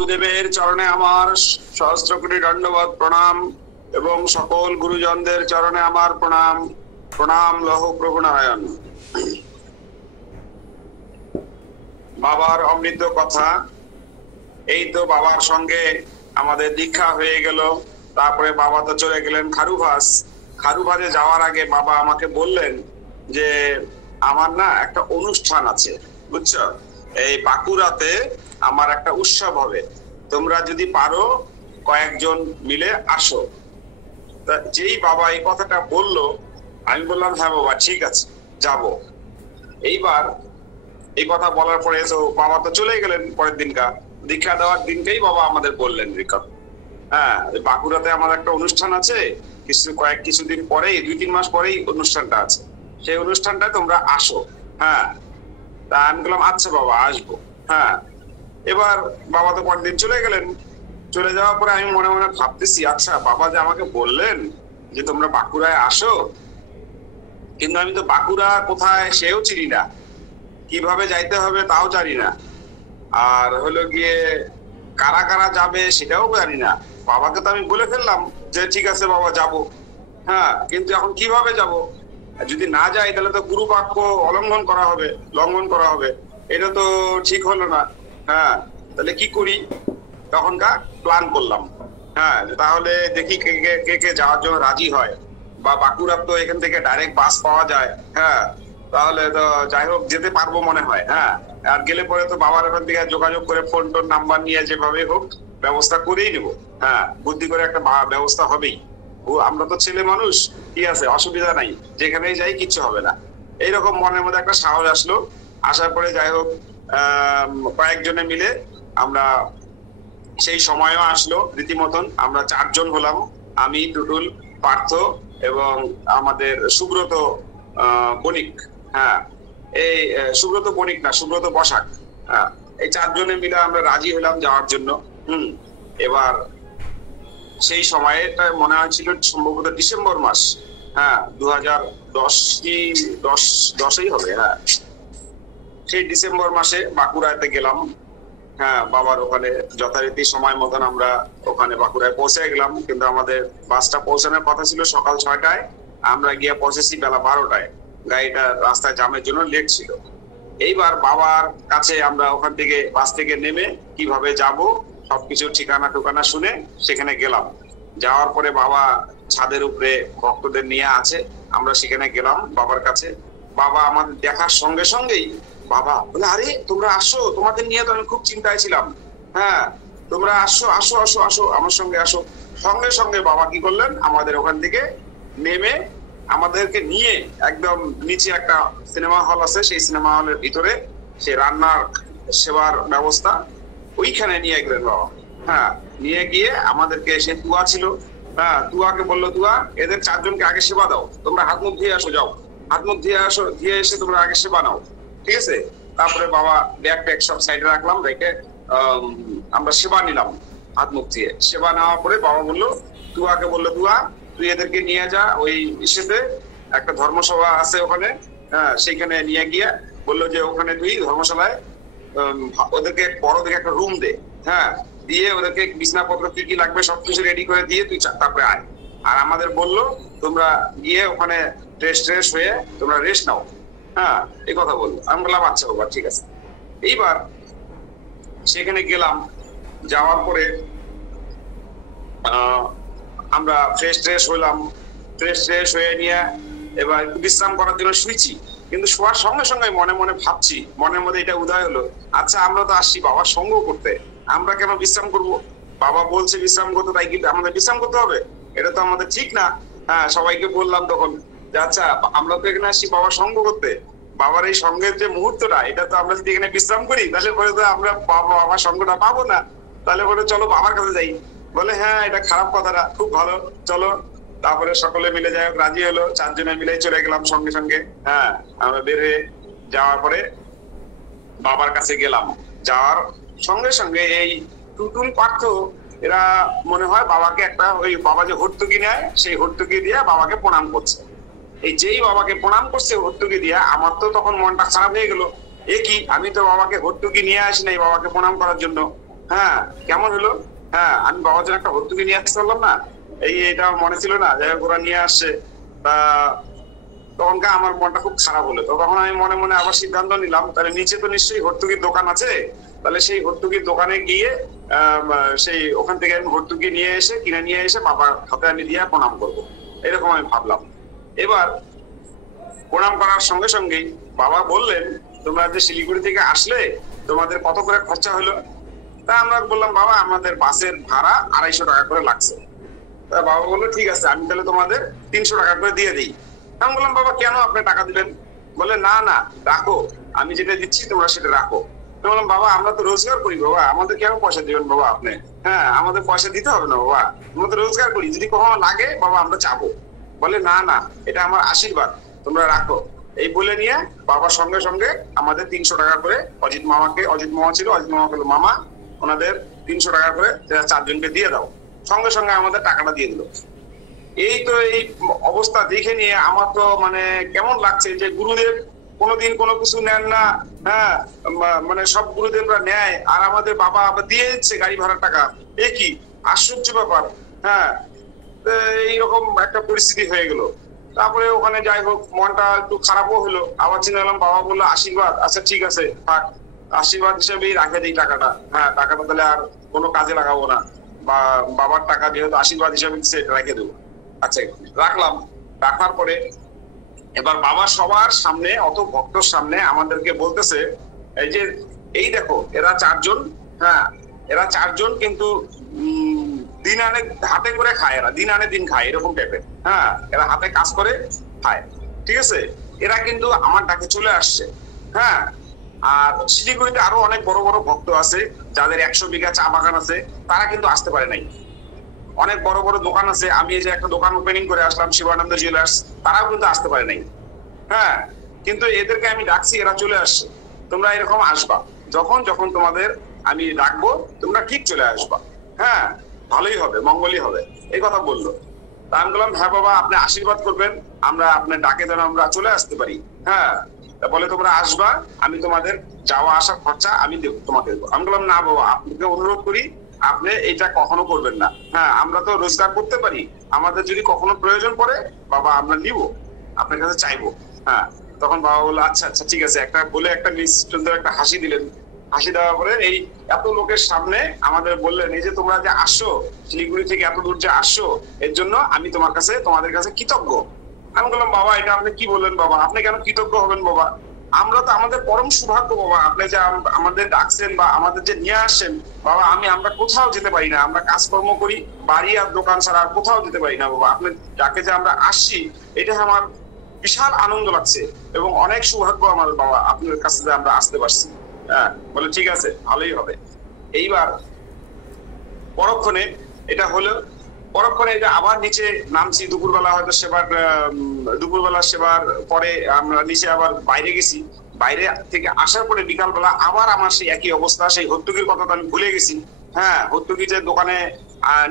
গুরুদেবের চরণে আমার সহস্র কোটি দণ্ডবত প্রণাম এবং সকল গুরুজনদের চরণে আমার প্রণাম। প্রণাম লহ প্রভু নারায়ণ। বাবার অমৃত কথা, এই তো বাবার সঙ্গে আমাদের দীক্ষা হয়ে গেল। তারপরে বাবা তো চলে গেলেন খারুভাস। খারুভাসে যাওয়ার আগে বাবা আমাকে বললেন যে আমার না একটা অনুষ্ঠান আছে, বুঝছো, এই বাঁকুড়াতে আমার একটা উৎসব হবে, তোমরা যদি পারো কয়েকজন মিলে আসো। তা যেই বাবা এই কথাটা বললো, আমি বললাম হ্যাঁ বাবা ঠিক আছে যাব। এইবার এই কথা বলার পরে তো বাবা তো চলে গেলেন। পরের দিনকা দীক্ষা দেওয়ার দিনকেই বাবা আমাদের বললেন, হ্যাঁ বাঁকুড়াতে আমার একটা অনুষ্ঠান আছে, কিছুদিন পরেই, 2-3 মাস পরেই অনুষ্ঠানটা আছে, সেই অনুষ্ঠানটা তোমরা আসো। হ্যাঁ, তা আমি বললাম আচ্ছা বাবা আসবো। হ্যাঁ, এবার বাবা তো পরের দিন চলে গেলেন। চলে যাওয়ার পরে আমি মনে মনে ভাবতেছি, আচ্ছা বাবা যে আমাকে বললেন যে তোমরা বাঁকুড়ায় আসো, কিন্তু আমি তো বাঁকুড়া কোথায় সেও চিনি না, কিভাবে যাইতে হবে তাও জানি না, আর হলো গিয়ে কারা কারা যাবে সেটাও জানি না। বাবাকে তো আমি বলে ফেললাম যে ঠিক আছে বাবা যাব। হ্যাঁ, কিন্তু এখন কিভাবে যাব? যদি না যাই তাহলে তো গুরু বাক্য লঙ্ঘন করা হবে, এটা তো ঠিক হলো না। হ্যাঁ, তাহলে কি করি? তখনকার প্ল্যান করলাম, হ্যাঁ তাহলে দেখি কে কে যাওয়ার জন্য রাজি হয়, বা বাঁকুড়ার তো এখান থেকে ডাইরেক্ট বাস পাওয়া যায়। হ্যাঁ, তাহলে তো যাই হোক যেতে পারবো মনে হয়। হ্যাঁ, আর গেলে পরে তো বাবার ওখান থেকে যোগাযোগ করে ফোন টোন নাম্বার নিয়ে যেভাবে হোক ব্যবস্থা করেই নেবো। হ্যাঁ, বুদ্ধি করে একটা ব্যবস্থা হবেই। আমরা তো ছেলে মানুষ, কি আছে, অসুবিধা নাই, যেখানেই যাই কিচ্ছু হবে না। এইরকম মনের মধ্যে একটা সাহস আসলো। আসার পরে যাই হোক কয়েকজনে মিলে আমরা, সেই সময়ও আসলো রীতিমতন, আমরা 4 জন হলাম, আমি, টুটুল, পার্থ এবং আমাদের সুব্রত বণিক। হ্যাঁ, এই সুব্রত বণিক না, সুব্রত বসাক। হ্যাঁ, এই 4 জনে মিলে আমরা রাজি হলাম যাওয়ার জন্য। এবার সেই সময়টা মনে হয়েছিল সম্ভবত ডিসেম্বর মাস। হ্যাঁ, 2010 হবে। হ্যাঁ, সেই ডিসেম্বর মাসে বাঁকুড়াতে গেলাম। হ্যাঁ, বাবার ওখানে যথারীতি সময় মতন আমরা ওখানে বাঁকুড়ায় পৌঁছে গেলাম, কিন্তু আমাদের বাসটা পৌঁছানোর কথা ছিল সকাল 6টায়, আমরা গিয়ে পৌঁছেছি বেলা 12টায়। গাড়িটা রাস্তায় জামের জন্য লেট ছিল। এইবার বাবার কাছে আমরা ওখান থেকে বাস থেকে নেমে কিভাবে যাব সবকিছু ঠিকানা শুনে সেখানে গেলাম। যাওয়ার পরে বাবা ছাদের উপরে ভক্তদের নিয়ে আছে, আমরা সেখানে গেলাম বাবার কাছে। বাবা আমাদের দেখার সঙ্গে সঙ্গেই বাবা বলে, আরে তোমরা আসো, তোমাদের নিয়ে তো আমি খুব চিন্তায় ছিলাম। হ্যাঁ, তোমরা আসো আসো আসো আসো, আমার সঙ্গে আসো। সঙ্গে সঙ্গে বাবা কি করলেন, আমাদের ওখান থেকে নেমে আমাদেরকে নিয়ে একদম নিচে একটা সিনেমা হল আছে, সেই সিনেমা হলের ভিতরে সে রান্নার সেবার ব্যবস্থা, ওইখানে নিয়ে গেলেন বাবা। হ্যাঁ, নিয়ে গিয়ে আমাদেরকে, সে তুয়া ছিল, হ্যাঁ তুয়াকে বললো, তুয়া এদের 4 জনকে আগে সেবা দাও, তোমরা হাত মুখ ধুয়ে আসো, যাও হাত মুখ ধুয়ে আসো, ধুয়ে এসে তোমরা আগে সেবা নাও, ঠিক আছে? তারপরে বাবা ব্যাগ ট্যাগ সব সাইডে রাখলাম, রেখে আমরা সেবা নিলাম। হাত মুখ দিয়ে সেবা নেওয়ার পরে বাবা বললো, তুয়াকে বললো, তুয়া তুই এদেরকে নিয়ে যা ওই ইসেতে, একটা ধর্মসভা আছে ওখানে, হ্যাঁ সেইখানে নিয়ে গিয়ে বললো যে ওখানে তুই ধর্মসভায় ওদেরকে বড় দেখে একটা রুম দে। হ্যাঁ, দিয়ে ওদেরকে বিছনাপত্র কি কি লাগবে সবকিছু রেডি করে দিয়ে তুই তারপরে আয়। আর আমাদের বললো তোমরা গিয়ে ওখানে ট্রেস হয়ে তোমরা রেস্ট নাও। হ্যাঁ, এই কথা বললো। আমি বললাম আচ্ছা বাবা ঠিক আছে। এইবার সেখানে গেলাম, যাওয়ার পরে আমরা ফ্রেশ হলাম। ফ্রেশ হয়ে নিয়ে এবার একটু বিশ্রাম করার জন্য শুয়েছি, কিন্তু শোয়ার সঙ্গে সঙ্গে মনে মনে ভাবছি, মনের মধ্যে এটা উদয় হলো, আচ্ছা আমরা তো আসছি বাবার সঙ্গ করতে, আমরা কেন বিশ্রাম করব? বাবা বলছে বিশ্রাম করতে, তাই কি আমাদের বিশ্রাম করতে হবে? এটা তো আমাদের ঠিক না। হ্যাঁ, সবাইকে বললাম তখন যে আচ্ছা আমরা তো এখানে আসছি বাবার সঙ্গ করতে, বাবার এই সঙ্গের যে মুহূর্তটা, এটা তো আমরা যদি এখানে বিশ্রাম করি তাহলে পরে তো আমরা বাবার সঙ্গটা পাবো না, তাহলে বলে চলো বাবার কাছে যাই। বলে হ্যাঁ, এটা খারাপ কথাটা, খুব ভালো, চলো। তারপরে সকলে মিলে যাই হোক রাজি হলো, 4 জনে মিলে চলে গেলাম সঙ্গে সঙ্গে। হ্যাঁ, আমরা বের হয়ে যাওয়ার পরে বাবার কাছে গেলাম। যাওয়ার সঙ্গে সঙ্গে এই টুটুল পার্থ এরা মনে হয় বাবাকে একটা, ওই বাবা যে হর্তুকি নেয় সেই হর্তুকি দিয়ে বাবাকে প্রণাম করছে। এই যেই বাবাকে প্রণাম করছে হর্তুকি দিয়ে, আমার তো তখন মনটা খারাপ হয়ে গেল, এ কি, আমি তো বাবাকে হর্তুকি নিয়ে আসি নাই বাবাকে প্রণাম করার জন্য। হ্যাঁ কেমন হলো, হ্যাঁ আমি বাবার জন্য একটা ভর্তুকি নিয়ে আসতে পারলাম না, এটা মনে ছিল না, যাই হোক ওরা নিয়ে আসছে। তা তখনকার আমার মনটা খুব খারাপ হলো। তো তখন আমি মনে মনে আবার সিদ্ধান্ত নিলাম, তাহলে নিচে তো নিশ্চয়ই ভর্তুকির দোকান আছে, তাহলে সেই ভর্তুকির দোকানে গিয়ে সেই ওখান থেকে আমি ভর্তুকি নিয়ে এসে কিনে নিয়ে এসে বাবার হাতে আমি দিয়ে প্রণাম করবো, এরকম আমি ভাবলাম। এবার প্রণাম করার সঙ্গে সঙ্গেই বাবা বললেন, তোমরা যে শিলিগুড়ি থেকে আসলে তোমাদের কত করে খরচা হলো? তা আমরা বললাম, বাবা আমাদের বাসের ভাড়া 250 টাকা করে লাগছে। তা বাবা বললো, ঠিক আছে আমি তাহলে তোমাদের 300 টাকা করে দিয়ে দিই। আমি বললাম, বাবা কেন আপনি টাকা দিবেন? বলে, না না রাখো, আমি যেটা দিচ্ছি তোমরা সেটা রাখো। বললাম, বাবা আমরা তো রোজগার করি বাবা, আমাদের কেন পয়সা দিবেন বাবা আপনি? হ্যাঁ আমাদের পয়সা দিতে হবে না বাবা, আমরা তো রোজগার করি, যদি কখনো লাগে বাবা আমরা চাবো। বলে, না না এটা আমার আশীর্বাদ, তোমরা রাখো। এই বলে নিয়ে বাবার সঙ্গে সঙ্গে আমাদের 300 টাকা করে অজিত মামা ছিল, অজিত মামা হলো মামা, ওনাদের 300 টাকা করে 4জনকে দিয়ে দাও। সঙ্গে সঙ্গে আমাদের টাকাটা দিয়ে দিল। এই তো এই অবস্থা দেখে নিয়ে আমার তো মানে কেমন লাগছে যে গুরুদেব কোনোদিন কোনো কিছু নেন না, হ্যাঁ মানে সব গুরুদেবরা নেয়, আর আমাদের বাবা আবার দিয়ে দিচ্ছে গাড়ি ভাড়ার টাকা। এ কি আশ্চর্য ব্যাপার। হ্যাঁ এইরকম একটা পরিস্থিতি হয়ে গেল। তারপরে ওখানে যাই হোক মনটা একটু খারাপও হলো, আবার চিন্তা করলাম, বাবা বললো আশীর্বাদ, আচ্ছা ঠিক আছে থাক, আশীর্বাদ হিসেবেই রাখে দিই টাকাটা। হ্যাঁ টাকাটা তাহলে আর কোনো কাজে লাগাবো না, বা বাবার টাকা যেহেতু আশীর্বাদ হিসেবে রেখে দেবো। আচ্ছা রাখলাম। রাখার পরে এবার বাবা সবার সামনে, অত ভক্তর সামনে আমাদেরকে বলতেছে, এই যে এই দেখো এরা 4জন, হ্যাঁ এরা 4জন কিন্তু দিন আনে হাতে করে খায়, এরা দিন আনে দিন খায় এরকম টাইপের। হ্যাঁ এরা হাতে কাজ করে খায়, ঠিক আছে। এরা কিন্তু আমার ডাকে চলে আসছে। হ্যাঁ আর শিলিগুড়িতে আরো অনেক বড় বড় ভক্ত আছে যাদের 100 বিঘা চা বাগান আছে, তারা কিন্তু আসতে পারে নাই। অনেক বড় বড় দোকান আছে, আমি এই যে একটা দোকান ওপেনিং করে আসলাম শিবানন্দ জুয়েলার্স, তারাও কিন্তু আসতে পারে নাই। হ্যাঁ কিন্তু এদেরকে আমি ডাকছি, এরা চলে আসছে। তোমরা এরকম আসবা, যখন যখন তোমাদের আমি ডাকবো তোমরা ঠিক চলে আসবা, হ্যাঁ ভালোই হবে, মঙ্গলই হবে, এই কথা বললো। তা আমি বললাম, হ্যাঁ বাবা আপনি আশীর্বাদ করবেন, আমরা আপনার ডাকে যেন আমরা চলে আসতে পারি। হ্যাঁ বলে, তোমরা আসবা, আমি তোমাদের যাওয়া আসা খরচা আমি দেবো তোমাকে। আমি বললাম, না বাবা আপনাকে অনুরোধ করি, আপনি এটা কখনো করবেন না। হ্যাঁ আমরা তো রোজগার করতে পারি, আমাদের যদি কখনো প্রয়োজন পড়ে বাবা আমরা নিব, আপনার কাছে চাইবো। হ্যাঁ তখন বাবা বললো, আচ্ছা আচ্ছা ঠিক আছে, একটা বলে একটা সুন্দর একটা হাসি দিলেন। হাসি দেওয়ার পরে এই এত লোকের সামনে আমাদের বললেন, এই যে তোমরা যে আসছো শিলিগুড়ি থেকে এত দূর যে আসছো, এর জন্য আমি তোমাদের কাছে কৃতজ্ঞ। আমি বললাম, বাবা এটা আপনি কি বললেন বাবা, আপনি কেন কৃতজ্ঞ হবেন বাবা? আমরা তো আমাদের পরম সৌভাগ্য বাবা, আপনি যে আমাদের ডাকছেন বা আমাদের যে নিয়ে আসছেন বাবা, আমরা কোথাও যেতে পারি না, আমরা কাজকর্ম করি, বাড়ি আর দোকান ছাড়া আর কোথাও যেতে পারি না বাবা, আপনি ডাকে যে আমরা আসছি এটা আমার বিশাল আনন্দ লাগছে এবং অনেক সৌভাগ্য আমার বাবা আপনার কাছে যে আমরা আসতে পারছি। হ্যাঁ বলে, ঠিক আছে ভালোই হবে। এইবার পরক্ষণে এটা হলো, পরক্ষণে এটা আবার নিচে নামছি, দুপুরবেলা হয়তো দুপুরবেলা সেবার পরে আমরা নিচে আবার বাইরে গেছি। বাইরে থেকে আসার পরে বিকালবেলা আবার আমার সেই একই অবস্থা, সেই হর্তুকির কথা তো আমি ভুলে গেছি। হ্যাঁ হর্তুকি যে দোকানে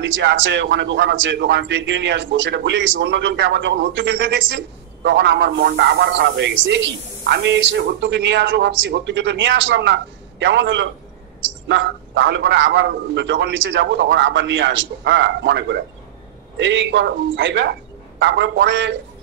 নিচে আছে, ওখানে দোকান আছে, দোকানে কিনে নিয়ে আসবো সেটা ভুলে গেছি। অন্যজনকে আবার যখন হর্তুকি কিনতে দেখছি তখন আমার মনটা আবার খারাপ হয়ে গেছে। কি আমি সেই হর্তুকি নিয়ে আসবো ভাবছি, হর্তুকি তো নিয়ে আসলাম না, কেমন হলো না, তাহলে পরে আবার যখন নিচে যাব তখন আবার নিয়ে আসবো, হ্যাঁ মনে করে এই ভাইবা। তারপরে পরে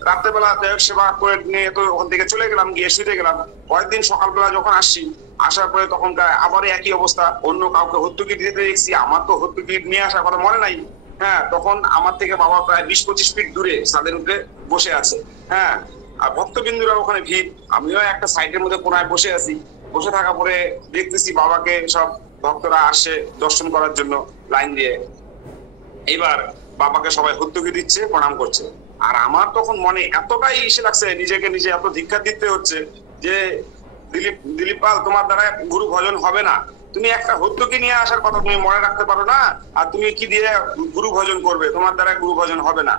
রাত্রেবেলা সেবা করে নিয়ে তো ওখান থেকে চলে গেলাম, গিয়ে শুতে গেলাম। পরের দিন সকালবেলা যখন আসছি, আসার পরে তখন আবার একই অবস্থা, অন্য কাউকে হর্তুকি দিতে দেখছি, আমার তো হর্তুকি নিয়ে আসার কথা মনে নাই। হ্যাঁ তখন আমার থেকে বাবা প্রায় 20-25 ফিট দূরে ছাদের উপরে বসে আছে। হ্যাঁ আর ভক্তবিন্দুরা ওখানে ভিড়, আমিও একটা সাইডের মধ্যে কোনায় বসে আছি। বসে থাকা পরে দেখতেছি বাবাকে সব ভক্তরা আসে দর্শন করার জন্য লাইন দিয়ে। এইবার বাবাকে সবাই হর্তুকি দিচ্ছে, প্রণাম করছে। আর আমার তখন মনে এতটাই ইসে লাগছে, নিজেকে নিজে এত ধিক্কার দিতে হচ্ছে যে দিলীপ পাল তোমার দ্বারা গুরু ভজন হবে না, তুমি একটা হর্তুকি নিয়ে আসার কথা তুমি মনে রাখতে পারো না, আর তুমি কি দিয়ে গুরু ভজন করবে, তোমার দ্বারা গুরু ভজন হবে না।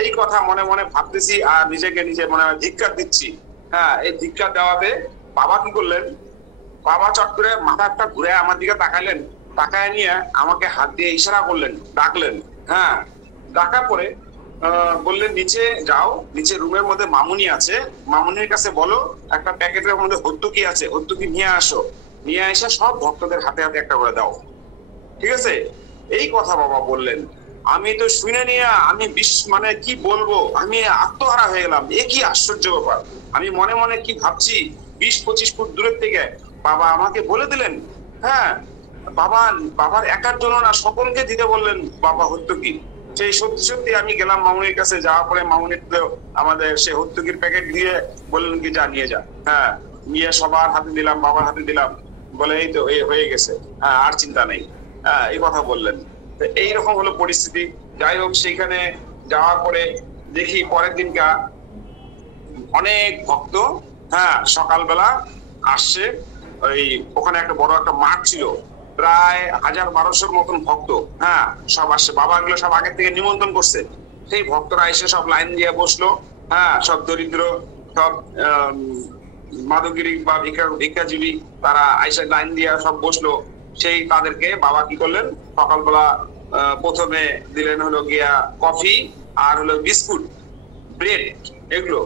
এই কথা মনে মনে ভাবতেছি আর নিজেকে নিজে মনে হয় ধিক্কার দিচ্ছি। হ্যাঁ এই ধিক্কার দেওয়াতে বাবা কি করলেন, বাবা চট করে মাথাটা ঘুরে আমার দিকে তাকাইলেন, তাকায় নিয়ে আমাকে হাত দিয়ে ইশারা করলেন, ডাকলেন। হ্যাঁ ডাকার পরে বললেন, নিচে যাও, নিচে রুমের মধ্যে মামুনি আছে, মামুনির কাছে বলো একটা প্যাকেটের মধ্যে হর্তুকি আছে, হর্তুকি নিয়ে আসো, নিয়ে এসে সব ভক্তদের হাতে হাতে একটা করে দাও। ঠিক আছে, এই কথা বাবা বললেন। আমি তো শুনে নিয়ে আমি মানে কি বলবো, আমি আত্মহারা হয়ে গেলাম। এ কি আশ্চর্য ব্যাপার! আমি মনে মনে কি ভাবছি, 20-25 ফুট দূরের থেকে বাবা আমাকে বলে দিলেন, হ্যাঁ বাবার একার জন্য না, সকলকে দিতে বললেন বাবা হত্যকি। সেই সত্যি সত্যি আমি গেলাম মামুনির কাছে। যাওয়ার পরে মামুনির আমাদের সে হত্যকির প্যাকেট দিয়ে বললেন কি যা নিয়ে যা। হ্যাঁ, নিয়ে সবার হাতে দিলাম, বাবার হাতে দিলাম, বলে এই তো হয়ে গেছে, হ্যাঁ আর চিন্তা নেই, হ্যাঁ এই কথা বললেন। এইরকম হলো পরিস্থিতি। যাই হোক, সেখানে যাওয়ার পরে দেখি পরের দিনকা অনেক ভক্ত, হ্যাঁ সকালবেলা আসছে। ওই ওখানে একটা বড় একটা মাঠ ছিল, প্রায় 1000-1200 মতন ভক্ত, হ্যাঁ সব আসছে। বাবা গুলো সব আগের থেকে নিমন্ত্রণ করছে। সেই ভক্তরা এসে সব লাইন দিয়ে বসলো, হ্যাঁ সব দরিদ্র, সব মাদকগিরি বা ভিক্ষাজীবী, তারা আইসে লাইন দিয়ে সব বসলো। সেই তাদেরকে বাবা কি করলেন, সকালবেলা প্রথমে দিলেন হলো গিয়া কফি আর হলো বিস্কুট, ব্রেড, এগুলো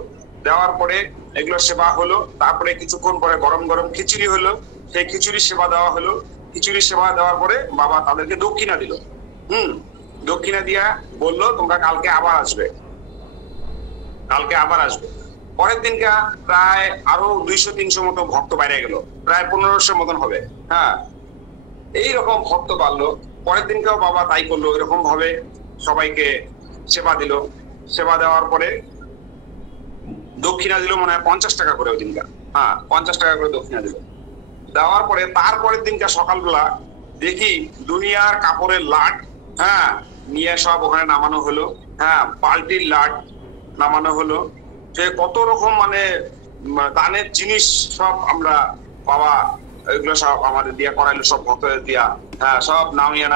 দেওয়ার পরে এগুলো সেবা হলো। তারপরে কিছুক্ষণ পরে গরম গরম খিচুড়ি হলো, সেই খিচুড়ি সেবা দেওয়া হলো। খিচুড়ি সেবা দেওয়ার পরে বাবা তাদেরকে দক্ষিণা দিল। দক্ষিণা দিয়া বললো তোমরা কালকে আবার আসবে, কালকে আবার আসবে। পরের দিনকা প্রায় আরো 200-300 মতো ভক্ত বাইরে গেল, প্রায় 1500 মতন হবে। হ্যাঁ, এইরকম ভক্ত বাড়লো। পরের দিনকেও বাবা তাই করলো, এরকম ভাবে সবাইকে সেবা দিল। সেবা দেওয়ার পরে দক্ষিণা দিল মনে হয় 50 টাকা করে ওই দিনকা। হ্যাঁ, 50 টাকা করে দক্ষিণা দিল। দেওয়ার পরে তারপরের দিনকা সকালবেলা দেখি দুনিয়ার কাপড়ের লাট, হ্যাঁ নিয়ে সব ওখানে নামানো হলো। হ্যাঁ, বালতির লাট নামানো হলো। সে কত রকম মানে দানের জিনিস সব আমরা বাবা এগুলো সব আমাদের দিয়া করাইলো, সব ভক্তদের দিয়া। হ্যাঁ, সব নামিয়ে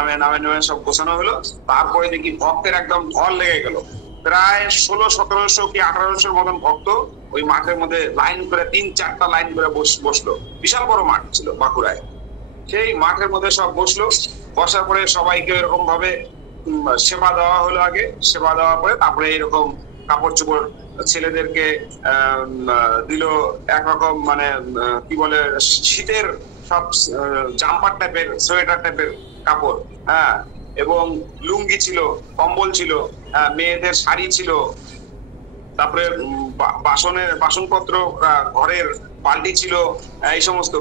সব গোছানো হলো। তারপরে দেখি ভক্তের একদম ঢল লেগে গেল। প্রায় 1600-1700 কি 1800 মতন ভক্ত ওই মাঠের মধ্যে লাইন করে 3-4টা লাইন করে বসলো। বিশাল বড় মাঠ ছিল বাঁকুড়ায়। সেই মাঠের মধ্যে সব বসলো। বসার পরে সবাইকে এরকম ভাবে সেবা দেওয়া হলো। আগে সেবা দেওয়ার পরে তারপরে এরকম কাপড় চোপড় ছেলেদেরকে দিল একরকম, মানে কি বলে শীতের সব জাম্পার টাইপের, সোয়েটার টাইপের কাপড়। হ্যাঁ, এবং লুঙ্গি ছিল, কম্বল ছিল, মেয়েদের শাড়ি ছিল। তারপরে বাসনপত্র, ঘরের বালতি ছিল, এই সমস্ত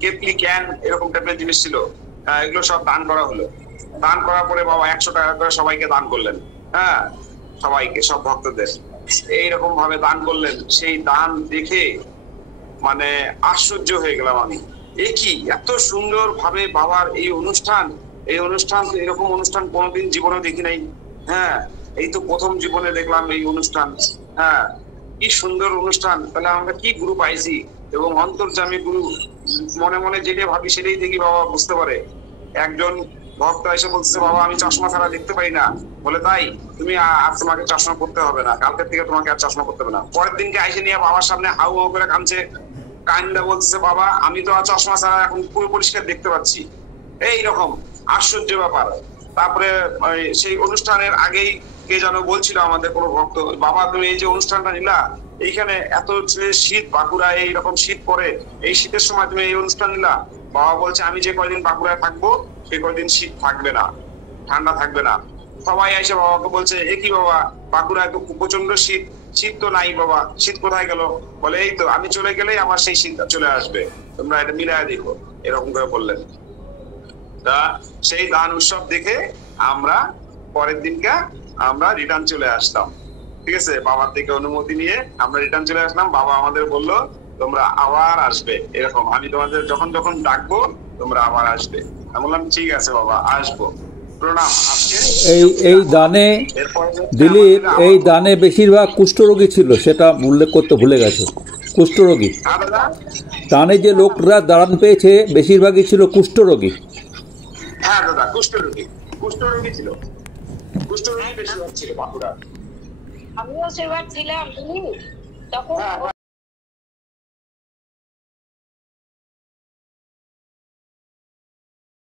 কেতলি, ক্যান, এরকম টাইপের জিনিস ছিল। এগুলো সব দান করা হলো। দান করার পরে বাবা 100 টাকা করে সবাইকে দান করলেন। হ্যাঁ, সবাইকে, সব ভক্তদের এইরকম ভাবে দান করলেন। সেই দান দেখে মানে আশ্চর্য হয়ে গেলাম আমি। এ কি এত সুন্দর ভাবে বাবার এই অনুষ্ঠান, এরকম অনুষ্ঠান কোনোদিন জীবনে দেখি নাই। হ্যাঁ, এই তো প্রথম জীবনে দেখলাম এই অনুষ্ঠান। হ্যাঁ, কি সুন্দর অনুষ্ঠান। তাহলে আমরা কি গুরু পাইছি, এবং অন্তর্যামী গুরু। মনে মনে যেটা ভাবি সেটাই দেখি বাবা বুঝতে পারে। একজন ভক্ত এসে বলছে, বাবা আমি চশমা ছাড়া দেখতে পাই না। বলে তাই, তুমি আর তোমাকে চশমা পড়তে হবে না, কালকের থেকে তোমাকে আর চশমা পড়তে হবে না। পরের দিনকে এসে নিয়ে বাবার সামনে হাউ হাউ করে কাঁদছে, কান্দা বলছে, বাবা আমি তো আর চশমা ছাড়া এখন পুরো পরিষ্কার দেখতে পাচ্ছি। এইরকম আশ্চর্য ব্যাপার। তারপরে সেই অনুষ্ঠানের আগেই কে যেন বলছিল আমাদের কোনো ভক্ত, বাবা তুমি এই যে অনুষ্ঠানটা নিলা, এইখানে এত শীত, বাঁকুড়ায় এইরকম শীত পড়ে, এই শীতের সময় তুমি এই অনুষ্ঠান নিলা। বাবা বলছে আমি যে কয়দিন বাঁকুড়ায় থাকবো সেই কয়দিন শীত থাকবে না, ঠান্ডা থাকবে না। সবাই এসে বাবাকে বলছে, এ কি বাবা বাঁকুড়ায় তো প্রচন্ড শীত, শীত তো নাই বাবা, শীত কোথায় গেল? বলে এই তো আমি চলে গেলেই আমার সেই শীতটা চলে আসবে, তোমরা এটা মিলায় দেখো, এরকম করে বললেন। তা সেই দান উৎসব দেখে আমরা পরের দিনকা আমরা রিটার্ন চলে আসলাম। ঠিক আছে, বাবার থেকে অনুমতি নিয়ে আমরা রিটার্ন চলে আসলাম। বাবা আমাদের বললো তোমরা আবার আসবে, এরকম আমি তোমাদের যখন যখন ডাকবো তোমরা আবার আসবে। আমি বললাম ঠিক আছে বাবা, আসবো, প্রণাম। আজকে এই দানে দিলীপ, এই দানে বেশিরভাগ কুষ্ঠরোগী ছিল, সেটা উল্লেখ করতে ভুলে গেছো। কুষ্ঠরোগী দানে যে লোকরা দান পেয়েছে বেশিরভাগই ছিল কুষ্ঠরোগী। হ্যাঁ দাদা, কুষ্ঠরোগী ছিল, কুষ্ঠরোগী বেশিরভাগ ছিল বাঁকুড়া। আমিও সেবার ছিলাম তখন।